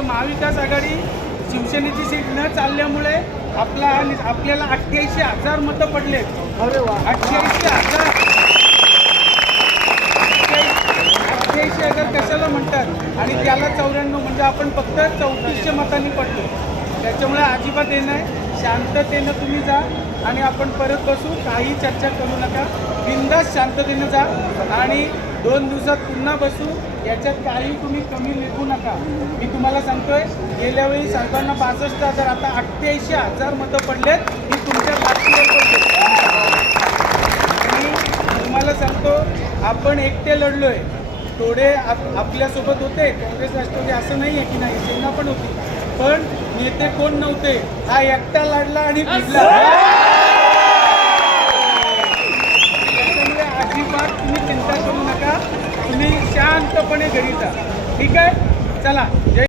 म्हणजे महाविकास आघाडी शिवसेनेची सीट न चालल्यामुळे आपला आपल्याला अठ्ठ्याऐंशी हजार मतं पडले अरे वा अठ्ठ्याऐंशी हजार अठ्ठ्याऐंशी हजार कशाला म्हणतात आणि त्याला चौऱ्याण्णव म्हणजे आपण फक्त चौतीसशे मतांनी पडलो त्याच्यामुळे अजिबात हे आहे शांततेनं तुम्ही जा आणि आपण परत बसू काही चर्चा करू नका बिंदास शांततेनं जा आणि दोन दिवसात पुन्हा बसू याच्यात काही तुम्ही कमी लिहू नका मी तुम्हाला सांगतोय गेल्या वेळी सांगताना पासष्ट हजार आता अठ्ठ्याऐंशी हजार मतं पडलेत मी तुमच्या आणि तुम्हाला सांगतो आपण एकटे लढलोय थोडे आप आपल्यासोबत होते काँग्रेस राष्ट्रवादी असं नाही आहे की नाही सेना पण होती पण नेते कोण नव्हते हा एकटा लढला आणि भिजला अजिबात तुम्ही चिंता करू नका तुम्ही शांतपणे घरी जा ठीक आहे चला जय